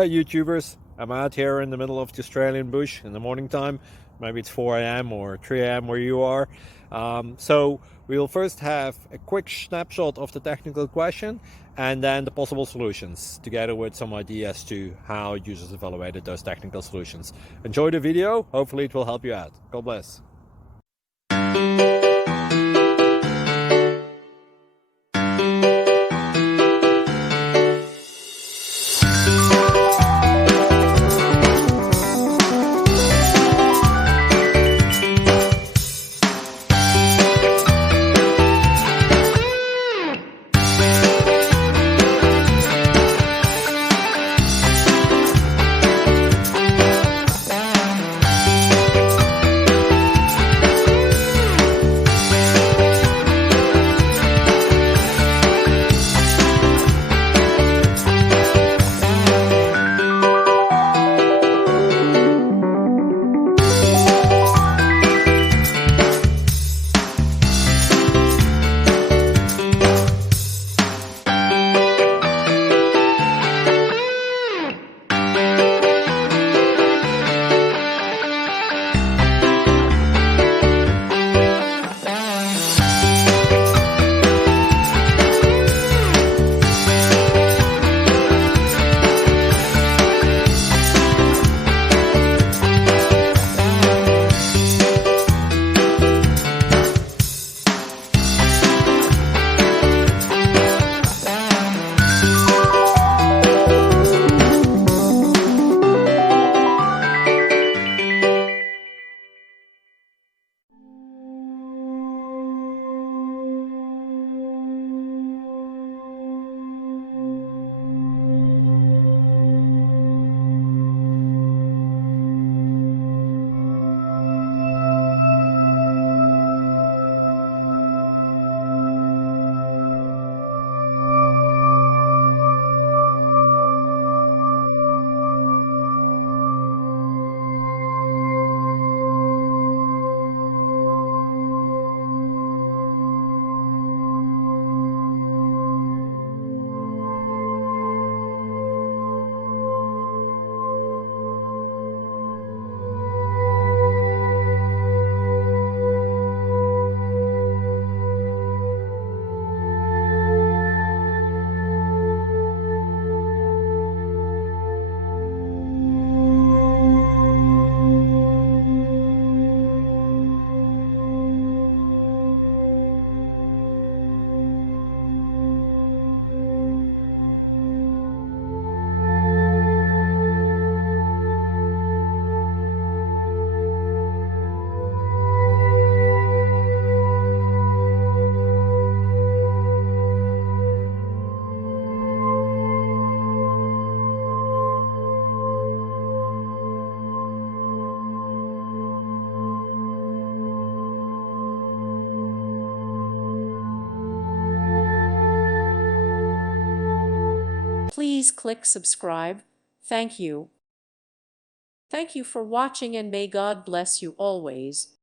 Hi YouTubers, I'm out here in the middle of the Australian bush in the morning time. Maybe it's 4 a.m. or 3 a.m. where you are. So we'll first have a quick snapshot of the technical question and then the possible solutions, together with some ideas to how users evaluated those technical solutions. Enjoy the video, hopefully it will help you out. God bless. Please click subscribe. Thank you. Thank you for watching and may God bless you always.